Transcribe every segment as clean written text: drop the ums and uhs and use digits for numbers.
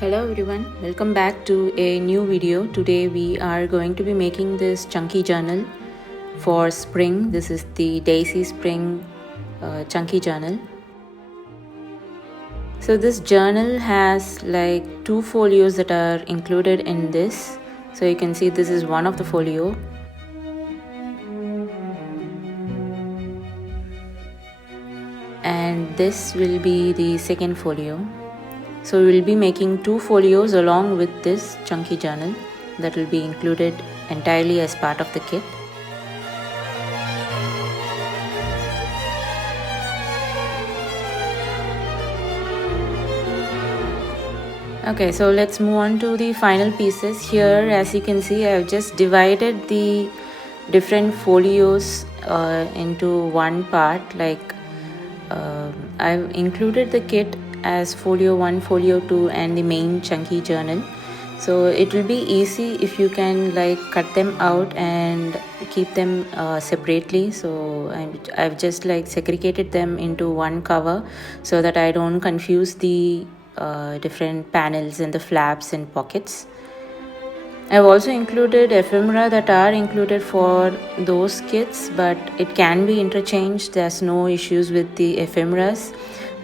Hello everyone, welcome back to a new video. Today we are going to be making this chunky journal for spring. This is the Daisy Spring chunky journal. So this journal has like 2 folios that are included in this. So you can see this is one of the folio. And this will be the second folio. So we will be making 2 folios along with this chunky journal that will be included entirely as part of the kit. Okay, so let's move on to the final pieces. Here, as you can see, I've just divided the different folios into one part. Like I've included the kit as folio 1, folio 2 and the main chunky journal. So it will be easy if you can like cut them out and keep them separately. So I've just like segregated them into one cover so that I don't confuse the different panels and the flaps and pockets. I've also included ephemera that are included for those kits, but it can be interchanged. There's no issues with the ephemeras.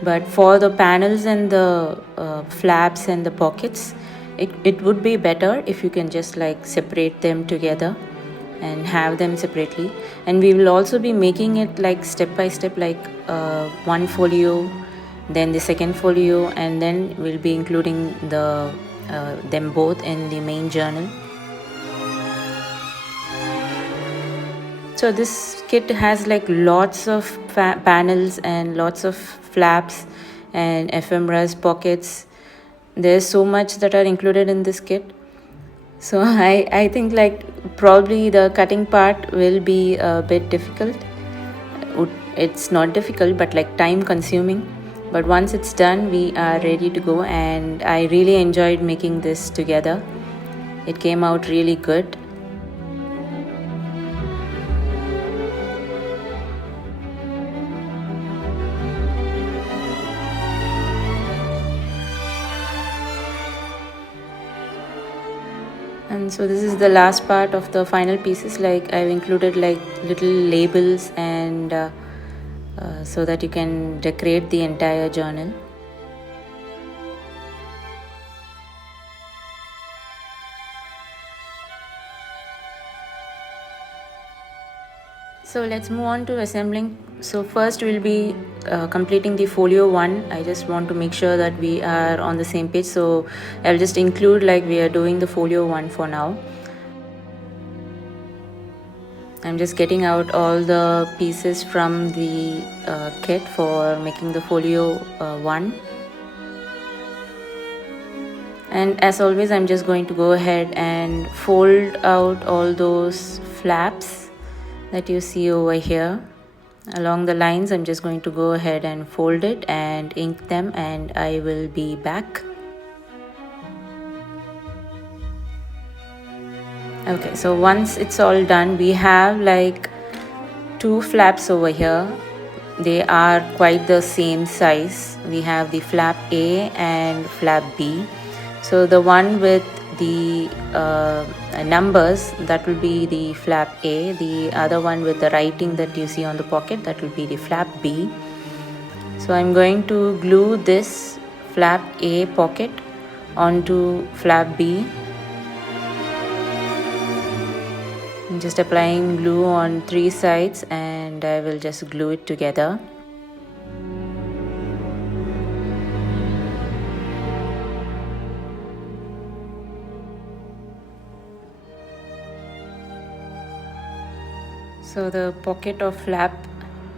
But for the panels and the flaps and the pockets, it would be better if you can just like separate them together and have them separately. And we will also be making it like step by step, like one folio, then the second folio, and then we'll be including them both in the main journal. So this kit has like lots of panels and lots of flaps and ephemeras, pockets. There's so much that are included in this kit. So I think like probably the cutting part will be a bit difficult. It's not difficult, but like time consuming. But once it's done, we are ready to go, and I really enjoyed making this together. It came out really good. And so this is the last part of the final pieces. Like I've included like little labels and so that you can decorate the entire journal. So let's move on to assembling. So first we'll be completing the folio 1. I just want to make sure that we are on the same page. So I'll just include like we are doing the folio 1 for now. I'm just getting out all the pieces from the kit for making the folio 1. And as always, I'm just going to go ahead and fold out all those flaps that you see over here. Along the lines, I'm just going to go ahead and fold it and ink them, and I will be back. Okay, so once it's all done, we have like 2 flaps over here. They are quite the same size. We have the flap A and flap B. So the one with the numbers, that will be the flap A. The other one with the writing that you see on the pocket, that will be the flap B. So I'm going to glue this flap A pocket onto flap B. I'm just applying glue on 3 sides, and I will just glue it together. So the pocket of flap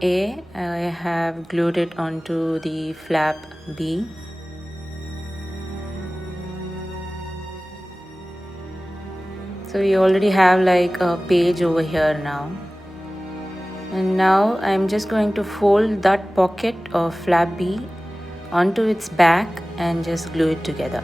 A, I have glued it onto the flap B. So you already have like a page over here now. And now I'm just going to fold that pocket of flap B onto its back and just glue it together.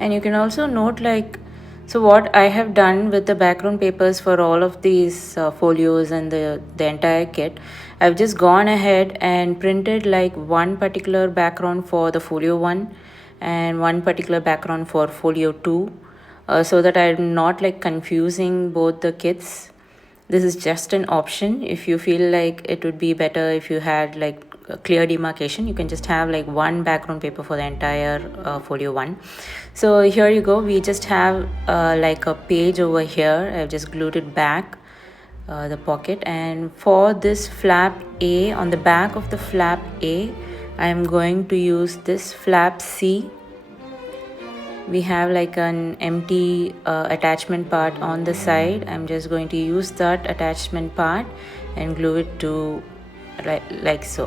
And you can also note like So what I have done with the background papers for all of these folios and the entire kit, I've just gone ahead and printed like one particular background for the folio 1 and one particular background for folio 2, so that I'm not like confusing both the kits. This is just an option. If you feel like it would be better if you had like a clear demarcation, you can just have like one background paper for the entire folio 1. So here you go, we just have like a page over here. I've just glued it back, the pocket, and for this flap A, on the back of the flap A, I'm going to use this flap C. We have like an empty attachment part on the side. I'm just going to use that attachment part and glue it to like so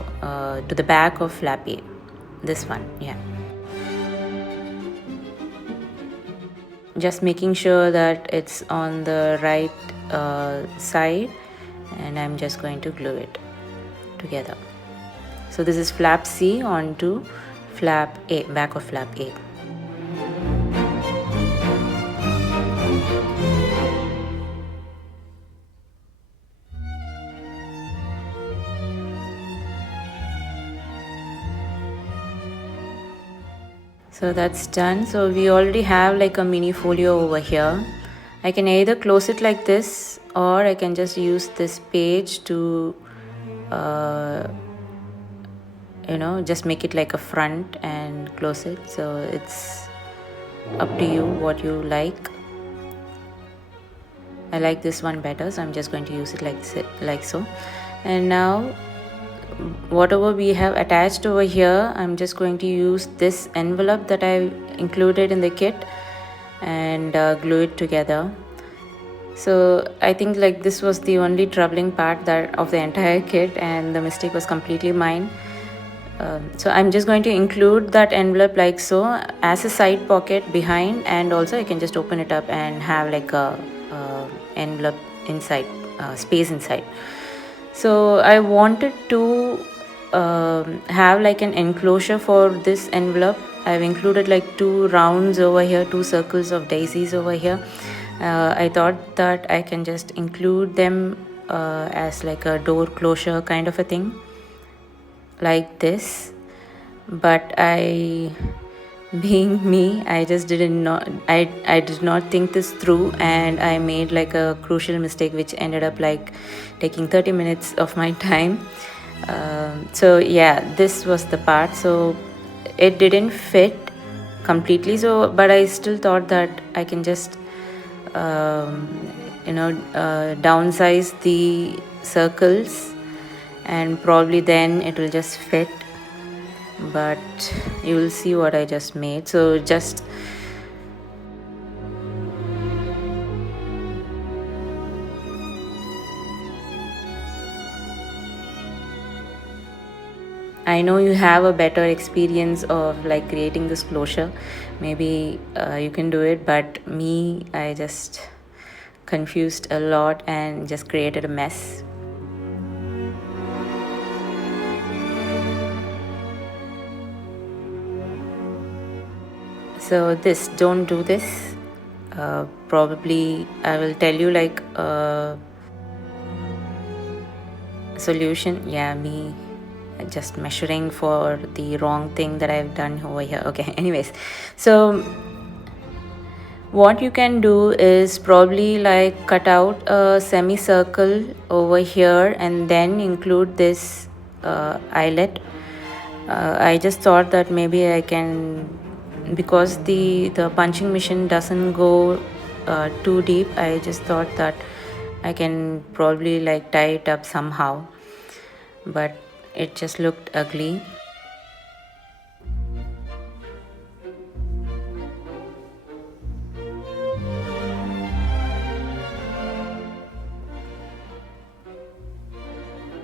to the back of flap A, this one. Yeah, just making sure that it's on the right side, and I'm just going to glue it together. So this is flap C onto flap A, back of flap A. So that's done. So we already have like a mini folio over here. I can either close it like this, or I can just use this page to just make it like a front and close it. So it's up to you what you like. I like this one better, so I'm just going to use it like so. And now whatever we have attached over here, I'm just going to use this envelope that I included in the kit and glue it together. So I think like this was the only troubling part of the entire kit, and the mistake was completely mine. So I'm just going to include that envelope like so as a side pocket behind, and also I can just open it up and have like a envelope inside, space inside. So I wanted to have like an enclosure for this envelope. I've included like 2 rounds over here, 2 circles of daisies over here. I thought that I can just include them as like a door closure kind of a thing, like this. But being me, I just did not think this through, and I made like a crucial mistake which ended up like taking 30 minutes of my time. So yeah, this was the part. So it didn't fit completely, so but I still thought that I can just downsize the circles, and probably then it will just fit. But you will see what I just made. So just I know you have a better experience of like creating this closure. Maybe you can do it, but me, I just confused a lot and just created a mess. So don't do this. Probably I will tell you like a solution. Yeah, me just measuring for the wrong thing that I've done over here. Okay, anyways, so what you can do is probably like cut out a semicircle over here and then include this eyelet. I just thought that maybe I can, because the punching machine doesn't go too deep, I just thought that I can probably like tie it up somehow, but it just looked ugly.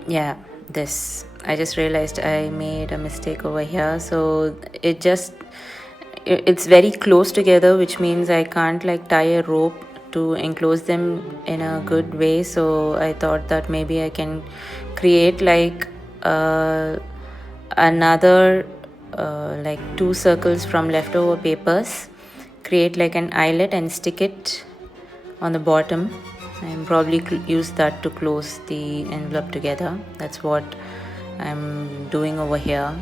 Yeah, this, I just realized I made a mistake over here. So it's very close together, which means I can't like tie a rope to enclose them in a good way. So I thought that maybe I can create like another like 2 circles from leftover papers, create like an eyelet and stick it on the bottom and probably use that to close the envelope together. That's what I'm doing over here.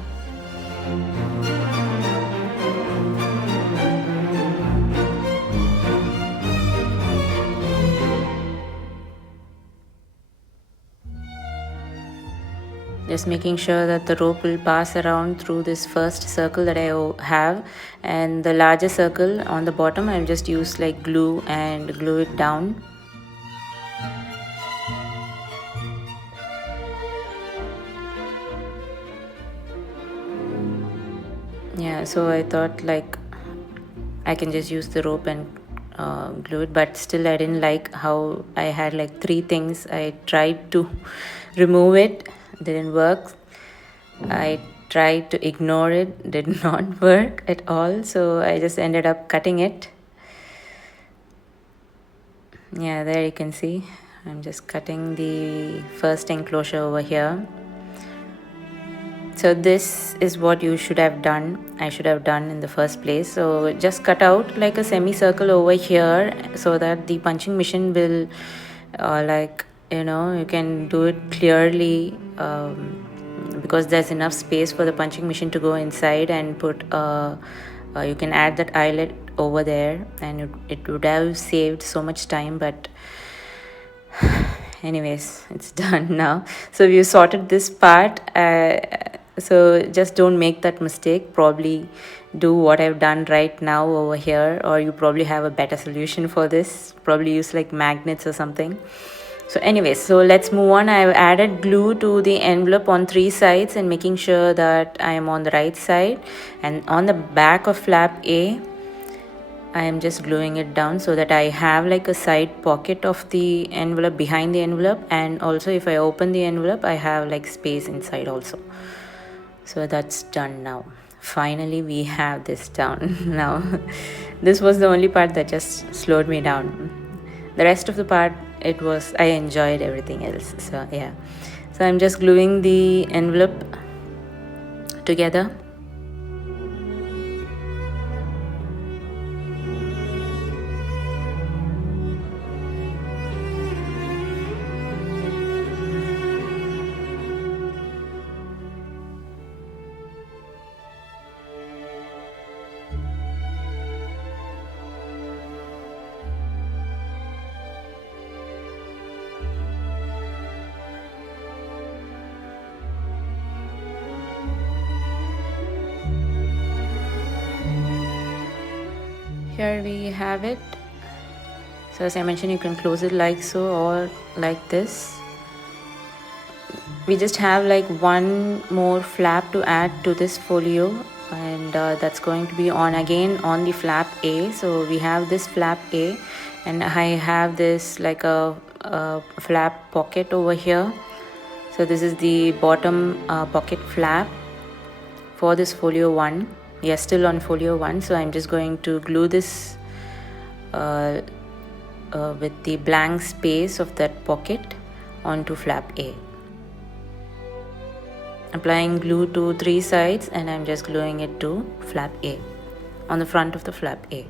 Just making sure that the rope will pass around through this first circle that I have, and the larger circle on the bottom I'll just use like glue and glue it down. Yeah, so I thought like I can just use the rope and glue it, but still I didn't like how I had like 3 things. I tried to remove it, didn't work. I tried to ignore it, did not work at all, so I just ended up cutting it. Yeah, there you can see I'm just cutting the first enclosure over here. So this is what you should have done. I should have done in the first place. So just cut out like a semicircle over here so that the punching machine will you can do it clearly, because there's enough space for the punching machine to go inside and put you can add that eyelet over there, and it would have saved so much time. But anyways, it's done now. So we've sorted this part, so just don't make that mistake. Probably do what I've done right now over here, or you probably have a better solution for this. Probably use like magnets or something. So anyways, so let's move on. I've added glue to the envelope on 3 sides and making sure that I am on the right side, and on the back of flap A I am just gluing it down so that I have like a side pocket of the envelope behind the envelope, and also if I open the envelope I have like space inside also. So that's done now. Finally we have this down now. This was the only part that just slowed me down. The rest of the part, I enjoyed everything else. So yeah, so I'm just gluing the envelope together. Here we have it. So as I mentioned, you can close it like so or like this. We just have like one more flap to add to this folio, and that's going to be on again on the flap A. So we have this flap A, and I have this like a flap pocket over here. So this is the bottom pocket flap for this folio 1. We are still on folio 1, so I'm just going to glue this with the blank space of that pocket onto flap A. Applying glue to 3 sides, and I'm just gluing it to flap A, on the front of the flap A.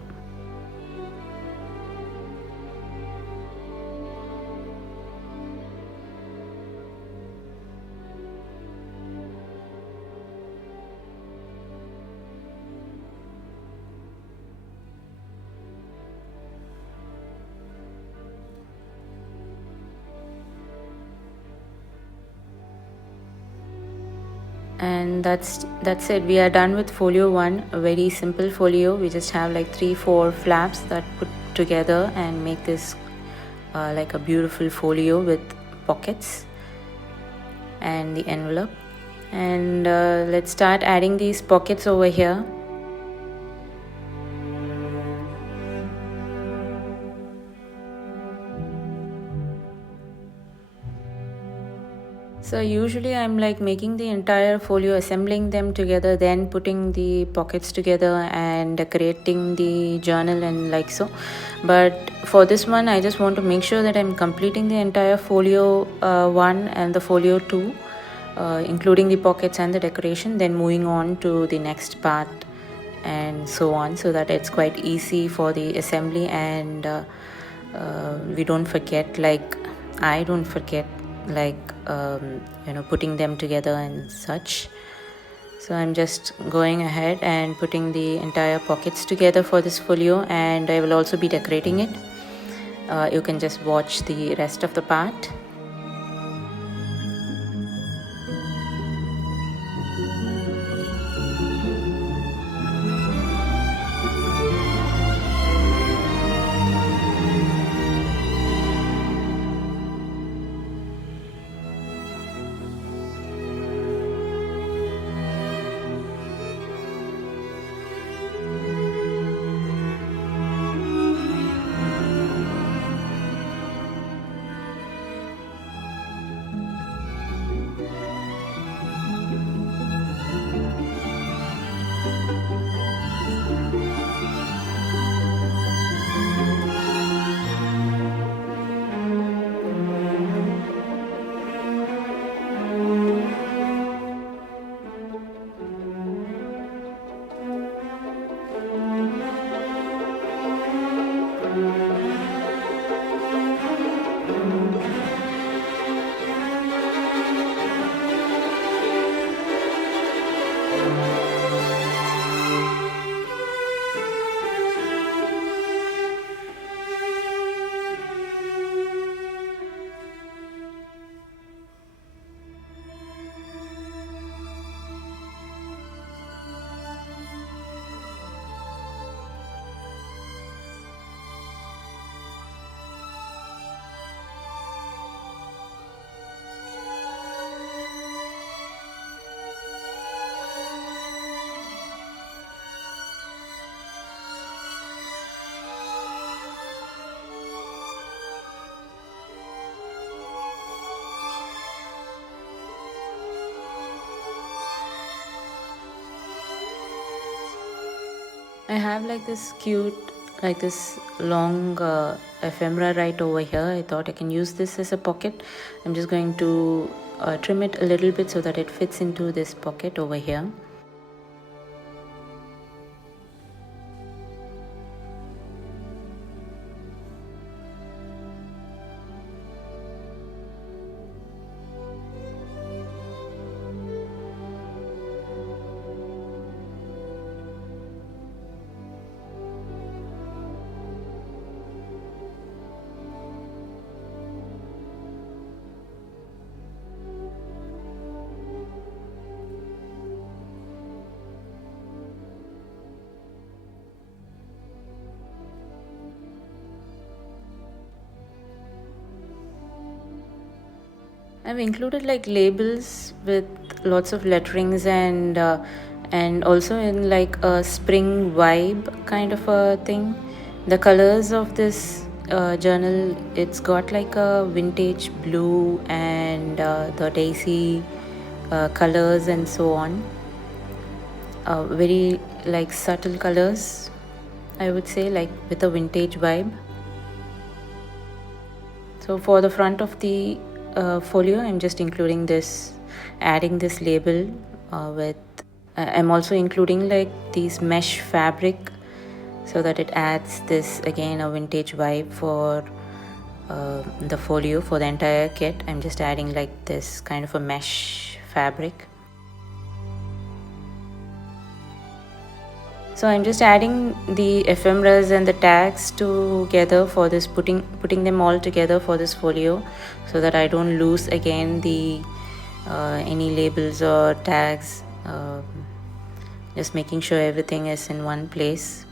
And that's it. We are done with folio 1, a very simple folio. We just have like 3-4 flaps that put together and make this like a beautiful folio with pockets and the envelope. And let's start adding these pockets over here. So usually I'm like making the entire folio, assembling them together, then putting the pockets together and decorating the journal and like so. But for this one, I just want to make sure that I'm completing the entire folio 1 and the folio 2, including the pockets and the decoration, then moving on to the next part and so on, so that it's quite easy for the assembly, and we don't forget, like I don't forget, like putting them together and such. So I'm just going ahead and putting the entire pockets together for this folio, and I will also be decorating it. You can just watch the rest of the part. I have like this cute, like this long ephemera right over here. I thought I can use this as a pocket. I'm just going to trim it a little bit so that it fits into this pocket over here. I've included like labels with lots of letterings, and also in like a spring vibe kind of a thing. The colors of this journal, it's got like a vintage blue and the daisy colors and so on. Very like subtle colors, I would say, like with a vintage vibe. So for the front of the folio, I'm just including this, adding this label with I'm also including like these mesh fabric, so that it adds this again a vintage vibe for the folio. For the entire kit, I'm just adding like this kind of a mesh fabric. So I'm just adding the ephemerals and the tags together for this, putting them all together for this folio, so that I don't lose again the any labels or tags. Just making sure everything is in one place.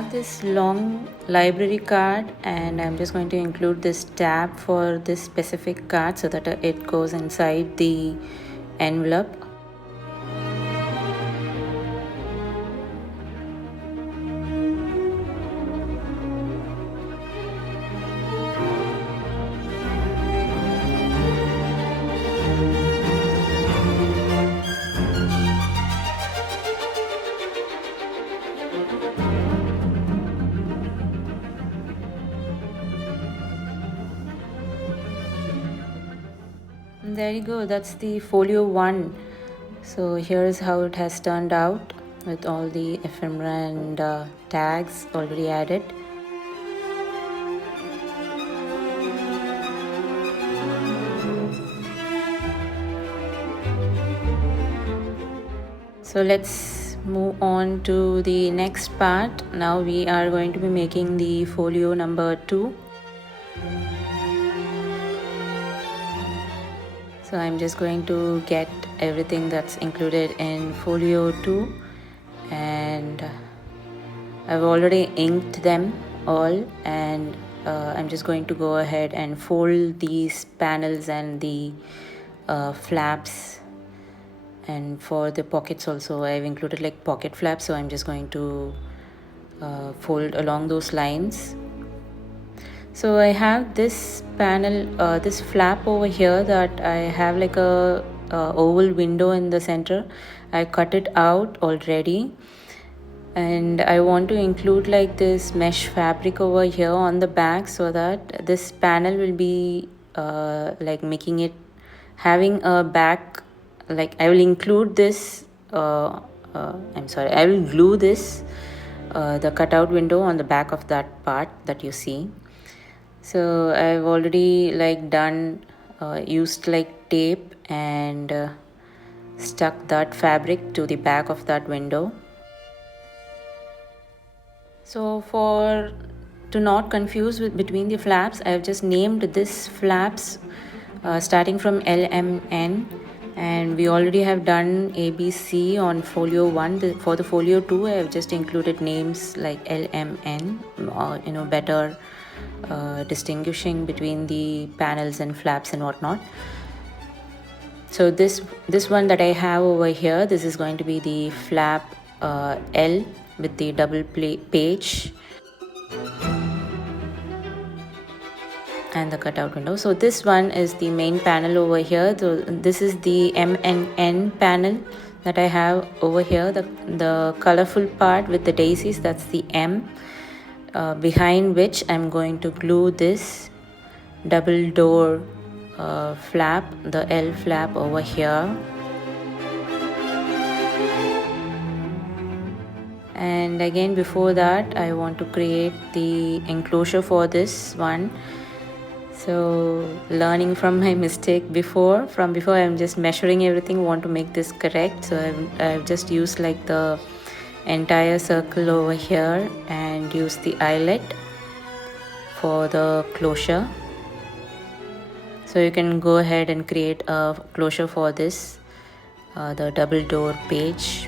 have this long library card, and I'm just going to include this tab for this specific card so that it goes inside the envelope. There you go, that's the folio 1. So here's how it has turned out with all the ephemera and tags already added. So let's move on to the next part. Now we are going to be making the folio number 2. So I'm just going to get everything that's included in folio 2, and I've already inked them all, and I'm just going to go ahead and fold these panels and the flaps, and for the pockets also I've included like pocket flaps, so I'm just going to fold along those lines. So I have this panel, this flap over here that I have like a oval window in the center. I cut it out already, and I want to include like this mesh fabric over here on the back so that this panel will be like making it having a back. Like I will include this I will glue this the cutout window on the back of that part that you see. So I've already like done used like tape and stuck that fabric to the back of that window. So to not confuse between the flaps, I've just named this flaps starting from LMN, and we already have done ABC on folio 1. For the folio 2, I have just included names like LMN, better distinguishing between the panels and flaps and whatnot. So this one that I have over here, this is going to be the flap L with the double page and the cutout window. So this one is the main panel over here. So this is the M and N panel that I have over here, the colorful part with the daisies, that's the M, behind which I'm going to glue this double door flap, the L flap over here. And again, before that, I want to create the enclosure for this one. So learning from my mistake before, I'm just measuring everything, want to make this correct. So I've just used like the entire circle over here and use the eyelet for the closure. So you can go ahead and create a closure for this, the double door page.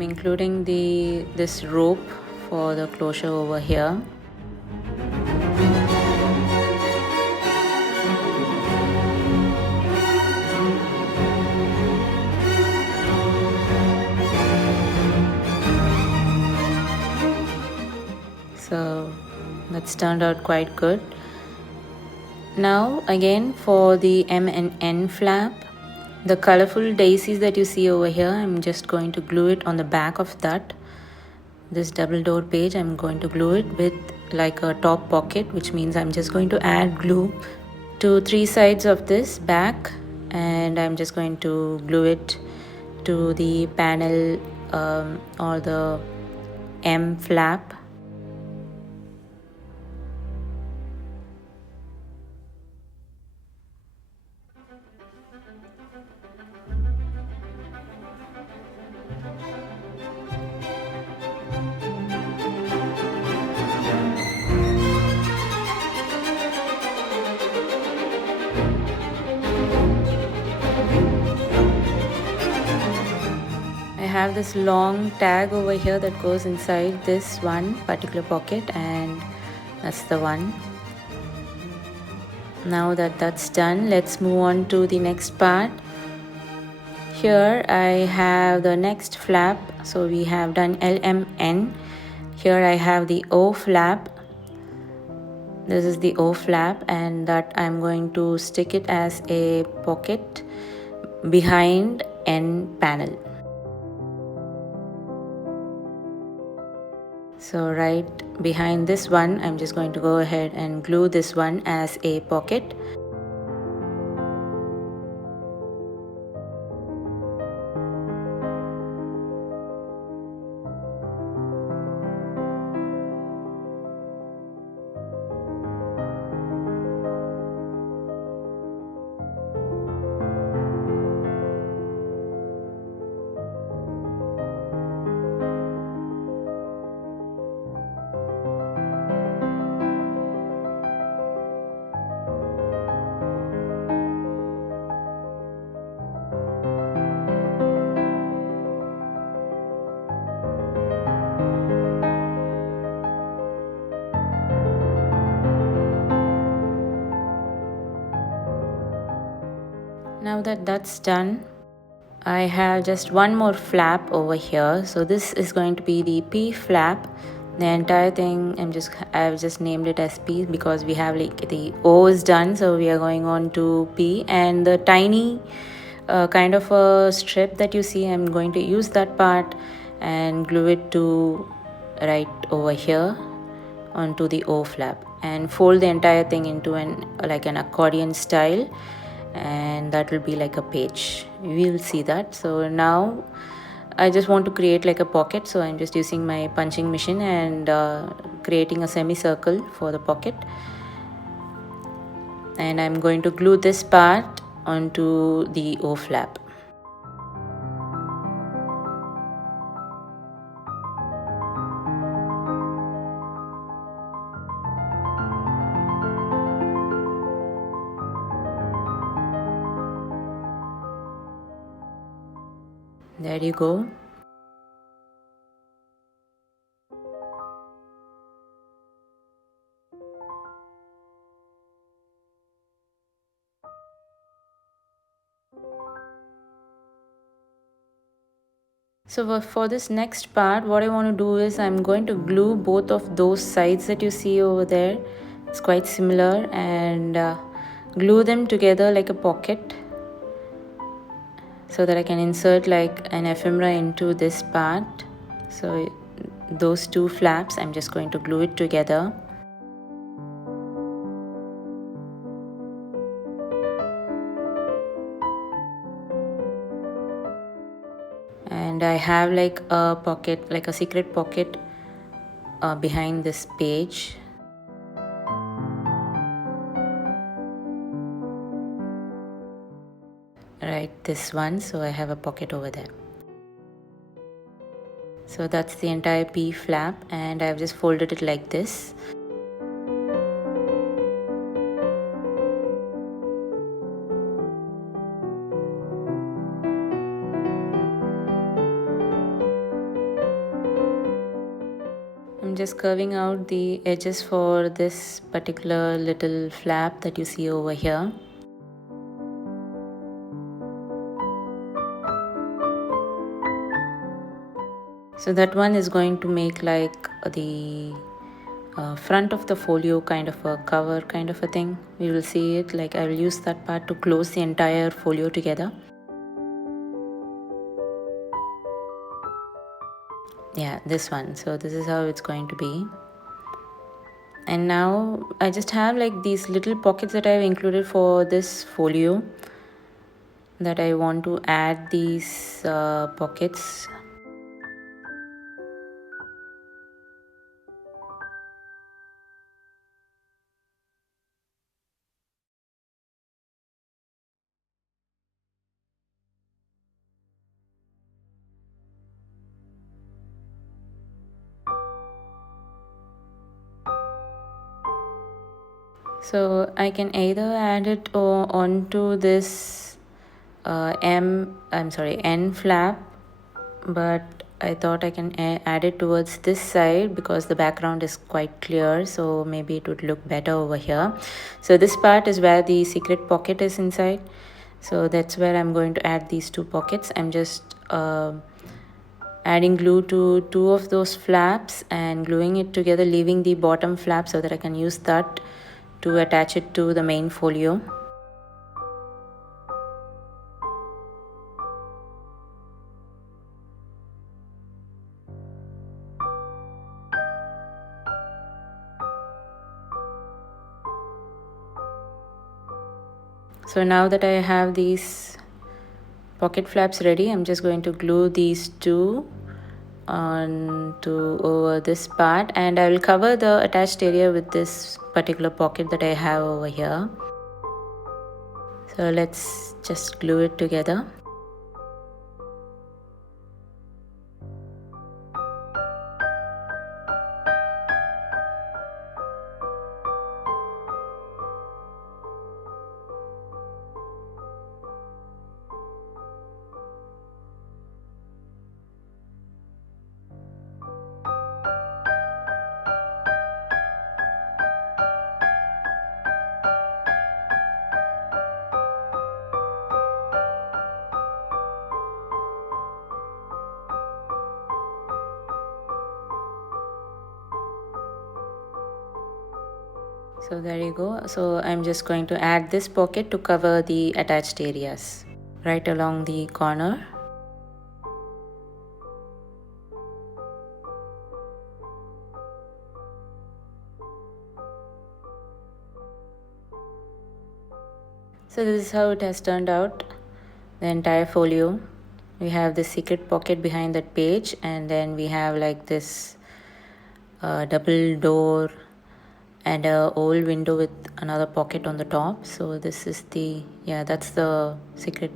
Including this rope for the closure over here. So that's turned out quite good. Now again, for the M and N flap, The colorful daisies that you see over here, I'm just going to glue it on the back of this double door page. I'm going to glue it with like a top pocket, which means I'm just going to add glue to 3 sides of this back, and I'm just going to glue it to the panel or the M flap. I have this long tag over here that goes inside this one particular pocket, and that's the one. Now that that's done, let's move on to the next part. Here I have the next flap. So we have done LMN. Here I have the O flap. This is the O flap, and that I'm going to stick it as a pocket behind N panel. So right behind this one, I'm just going to go ahead and glue this one as a pocket. Now that that's done, I have just one more flap over here. So this is going to be the P flap. The entire thing I've just named it as P because we have like the O is done, so we are going on to P, and the tiny kind of a strip that you see, I'm going to use that part and glue it to right over here onto the O flap, and fold the entire thing into an accordion style, and that will be like a page. We will see that. So now I just want to create like a pocket, so I'm just using my punching machine and creating a semicircle for the pocket, and I'm going to glue this part onto the O flap. There you go. So for this next part, what I want to do is I'm going to glue both of those sides that you see over there. It's quite similar, and glue them together like a pocket, so that I can insert like an ephemera into this part. So those two flaps, I'm just going to glue it together. And I have like a pocket, like a secret pocket behind this page. Right, this one, so I have a pocket over there. So that's the entire P flap, and I've just folded it like this. I'm just curving out the edges for this particular little flap that you see over here. So that one is going to make like the front of the folio, kind of a cover kind of a thing. We will see it, like I will use that part to close the entire folio together. yeah, this one. So this is how it's going to be. And now I just have like these little pockets that I've included for this folio, that I want to add these pockets. So I can either add it onto this N flap, but I thought I can add it towards this side because the background is quite clear, so maybe it would look better over here. So this part is where the secret pocket is inside, so that's where I'm going to add these two pockets. I'm just adding glue to two of those flaps and gluing it together, leaving the bottom flap so that I can use that to attach it to the main folio. So now that I have these pocket flaps ready, I'm just going to glue these two onto over this part, and I will cover the attached area with this particular pocket that I have over here. So let's just glue it together. So there you go. So I'm just going to add this pocket to cover the attached areas right along the corner. So this is how it has turned out, the entire folio. We have the secret pocket behind that page, and then we have like this double door and a old window with another pocket on the top. So this is that's the secret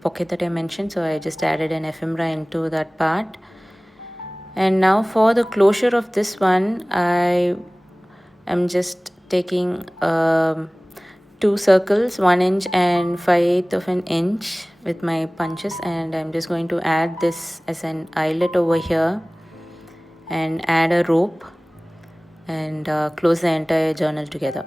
pocket that I mentioned. So I just added an ephemera into that part. And now for the closure of this one, I am just taking two circles, 1 inch and 5/8 of an inch with my punches, and I'm just going to add this as an eyelet over here and add a rope and close the entire journal together.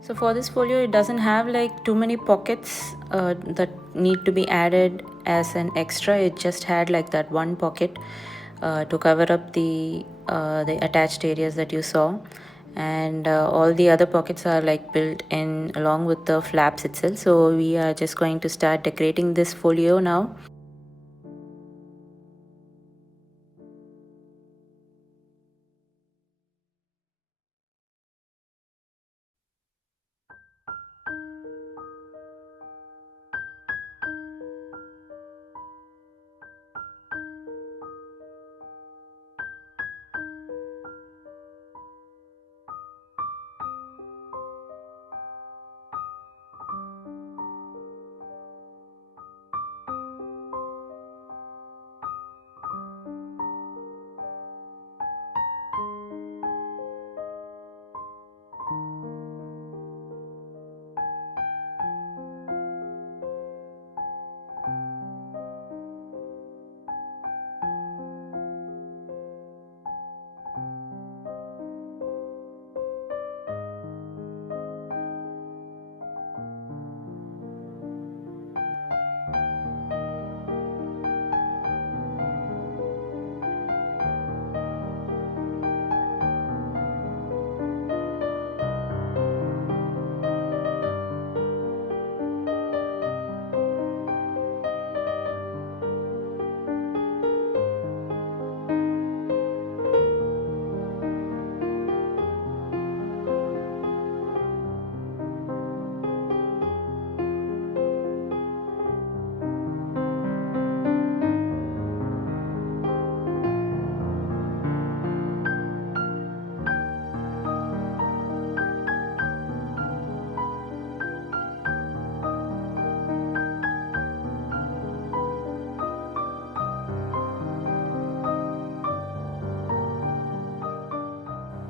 So for this folio, it doesn't have like too many pockets that need to be added as an extra. It just had like that one pocket to cover up the attached areas that you saw. and all the other pockets are like built in along with the flaps itself. So we are just going to start decorating this folio now.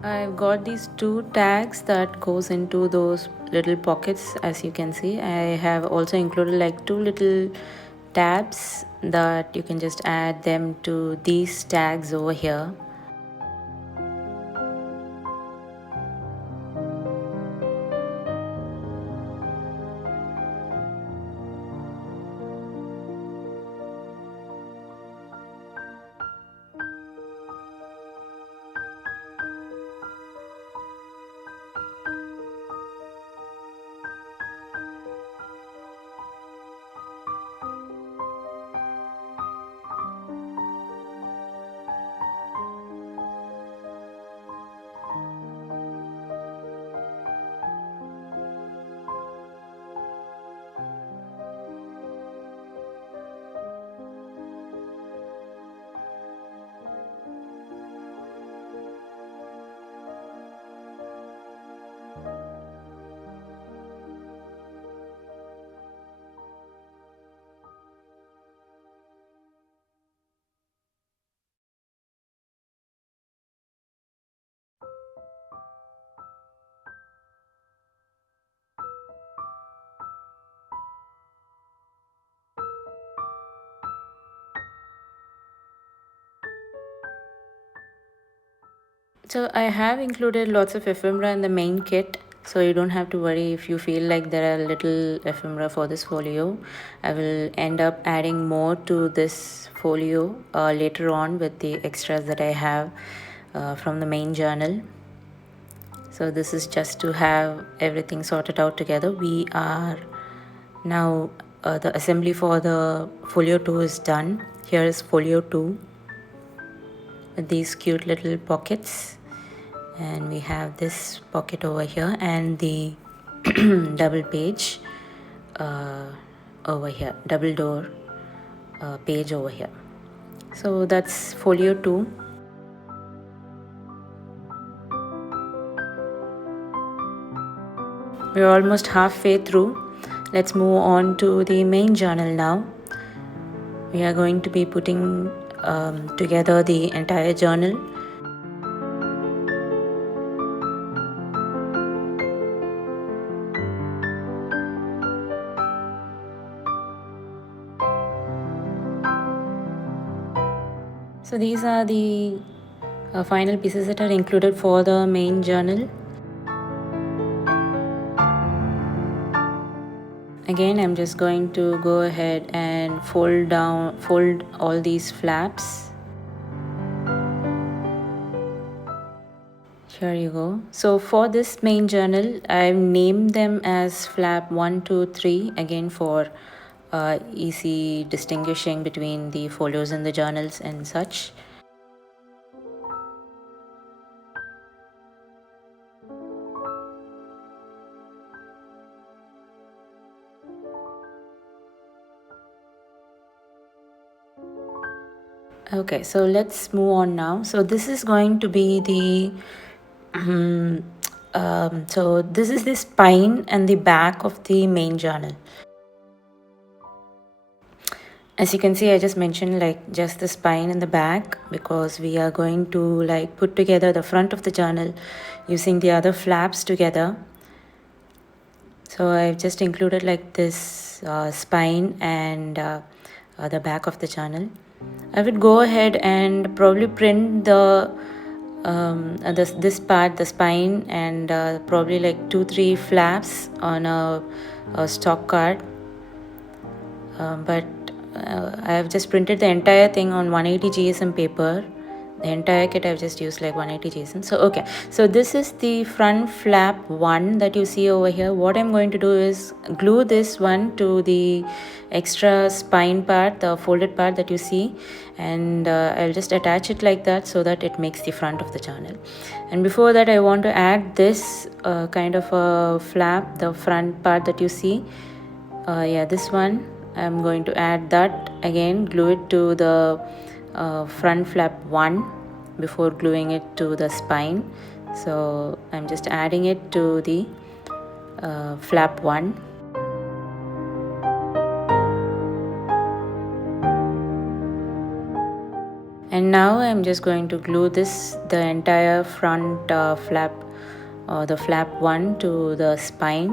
I've got these two tags that goes into those little pockets. As you can see, I have also included like two little tabs that you can just add them to these tags over here. So I have included lots of ephemera in the main kit, so you don't have to worry if you feel like there are little ephemera for this folio. I will end up adding more to this folio later on with the extras that I have from the main journal. So this is just to have everything sorted out together. We are now the assembly for the folio 2 is done. Here is folio 2 with these cute little pockets, and we have this pocket over here and the double page over here, double door page over here. So that's folio 2. We're almost halfway through. Let's move on to the main journal now. We are going to be putting together the entire journal. So these are the final pieces that are included for the main journal. Again, I'm just going to go ahead and fold all these flaps. Here you go. So for this main journal, I've named them as flap 1, 2, 3, again for easy distinguishing between the folios and the journals and such. Okay, so let's move on now. So this is going to be the so this is the spine and the back of the main journal. As you can see, I just mentioned like just the spine and the back because we are going to like put together the front of the journal using the other flaps together. So I've just included like this spine and the back of the journal. I would go ahead and probably print this part, the spine, and probably like 2-3 flaps on a stock card. But I have just printed the entire thing on 180 GSM paper. The entire kit I've just used like 180 GSM. So okay, so this is the front flap 1 that you see over here. What I'm going to do is glue this one to the extra spine part, the folded part that you see, and I'll just attach it like that so that it makes the front of the journal. And before that, I want to add this kind of a flap, the front part that you see. Yeah, this one I'm going to add that again, glue it to the front flap 1 before gluing it to the spine. So I'm just adding it to the flap 1. And now I'm just going to glue the entire front flap, the flap 1 to the spine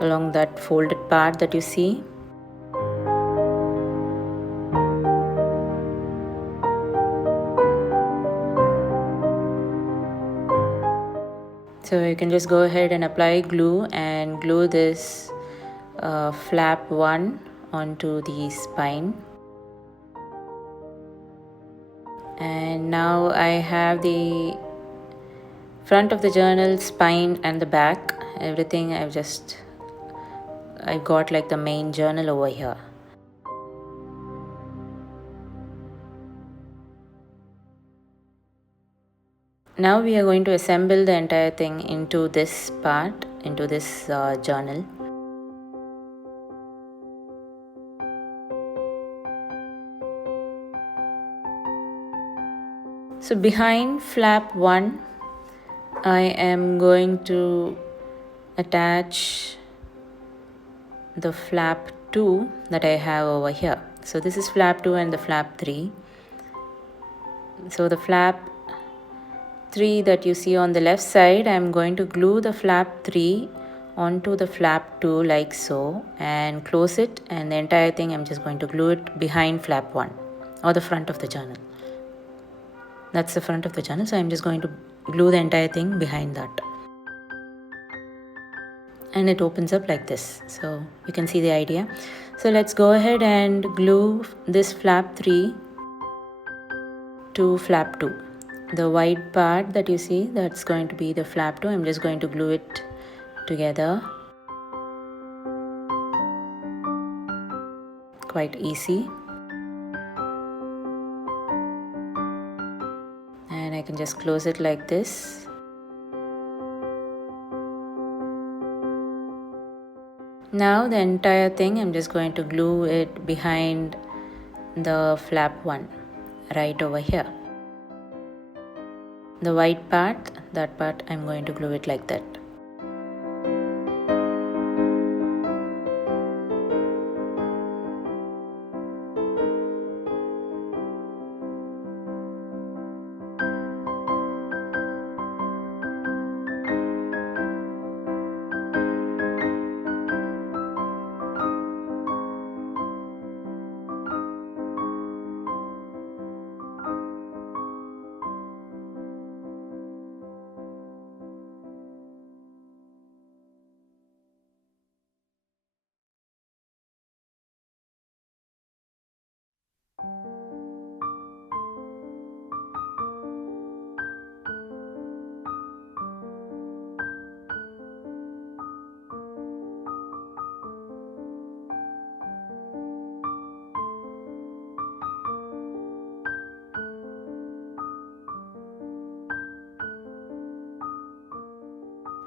along that folded part that you see. So you can just go ahead and apply glue and glue this flap 1 onto the spine. And now I have the front of the journal, spine and the back, everything I've got like the main journal over here. Now we are going to assemble the entire thing into this part, into this journal. So behind flap 1, I am going to attach the flap 2 that I have over here. So this is flap 2 and the flap 3. So the flap 3 that you see on the left side, I'm going to glue the flap 3 onto the flap 2 like so and close it, and the entire thing I'm just going to glue it behind flap 1 or the front of the journal. That's the front of the journal, so I'm just going to glue the entire thing behind that. And it opens up like this, so you can see the idea. So let's go ahead and glue this flap 3 to flap 2. The white part that you see, that's going to be the flap 2. I'm just going to glue it together. Quite easy. And I can just close it like this. Now the entire thing, I'm just going to glue it behind the flap 1 right over here. The white part, that part, I'm going to glue it like that.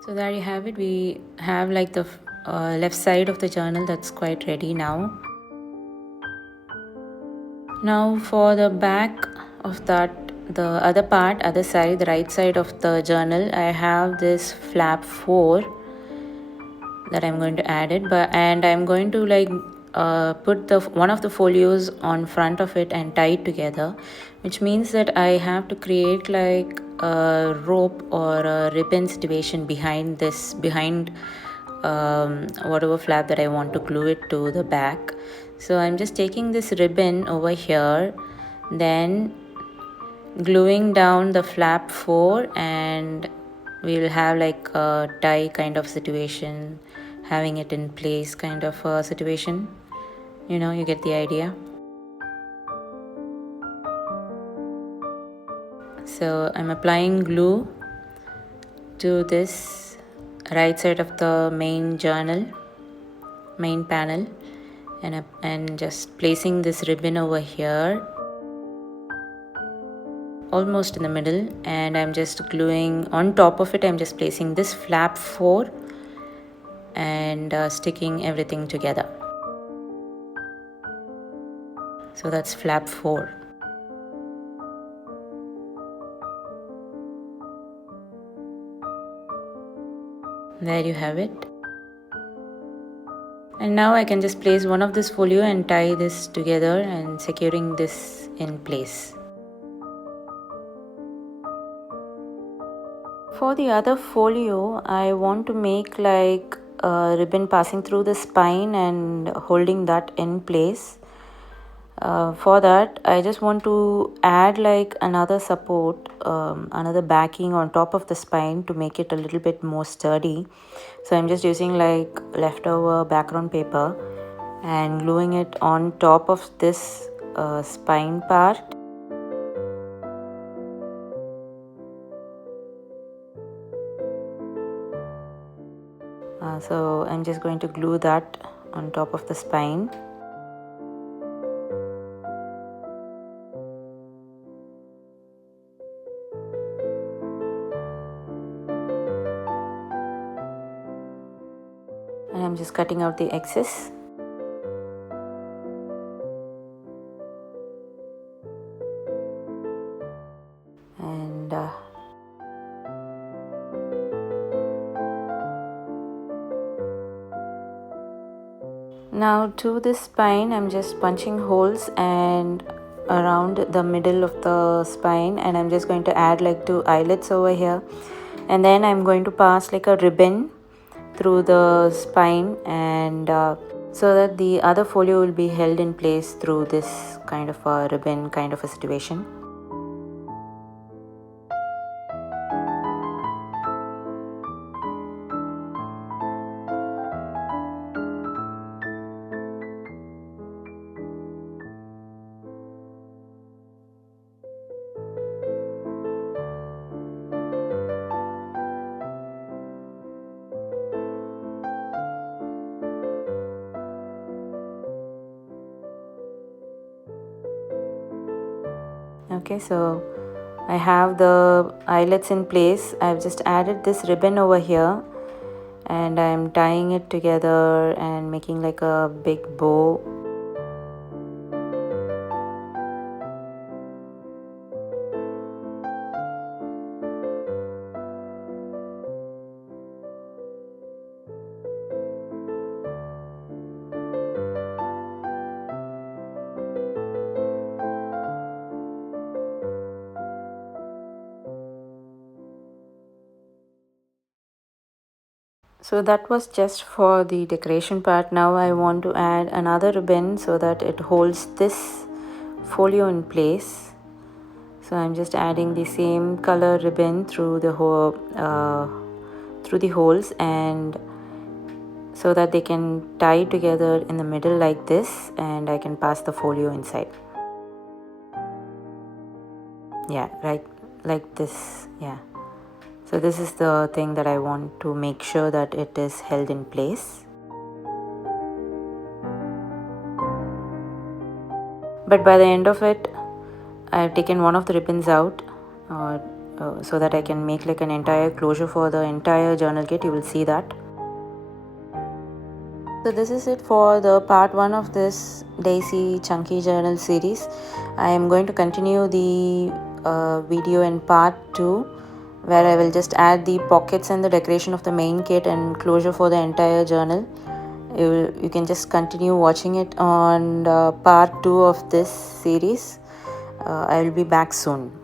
So there you have it. We have like the left side of the journal that's quite ready now. Now for the back of that, the other side, the right side of the journal, I have this flap 4 that I'm going to add it, and I'm going to like put the one of the folios on front of it and tie it together, which means that I have to create like a rope or a ribbon situation behind whatever flap that I want to glue it to the back. So I'm just taking this ribbon over here, then gluing down the flap 4, and we'll have like a tie kind of situation, having it in place kind of a situation. You get the idea. So I'm applying glue to this right side of the main panel, and just placing this ribbon over here almost in the middle, and I'm just gluing on top of it. I'm just placing this flap 4 and sticking everything together. So that's flap 4. There you have it. And now I can just place one of this folio and tie this together and securing this in place. For the other folio, I want to make like a ribbon passing through the spine and holding that in place. For that, I just want to add like another support, another backing on top of the spine to make it a little bit more sturdy. So I'm just using like leftover background paper and gluing it on top of this spine part. So I'm just going to glue that on top of the spine. And I'm just cutting out the excess. And now to this spine, I'm just punching holes and around the middle of the spine, and I'm just going to add like 2 eyelets over here, and then I'm going to pass like a ribbon through the spine, and so that the other folio will be held in place through this kind of a ribbon kind of a situation. Okay, so I have the eyelets in place. I've just added this ribbon over here, and I'm tying it together and making like a big bow. So that was just for the decoration part. Now I want to add another ribbon so that it holds this folio in place. So I'm just adding the same color ribbon through the holes, and so that they can tie together in the middle like this, and I can pass the folio inside. Yeah, right, like this. Yeah. So this is the thing that I want to make sure that it is held in place. But by the end of it, I've taken one of the ribbons out so that I can make like an entire closure for the entire journal kit. You will see that. So this is it for the part 1 of this Daisy Chunky Journal series. I am going to continue the video in part 2, where I will just add the pockets and the decoration of the main kit and closure for the entire journal. You can just continue watching it on part 2 of this series. I will be back soon.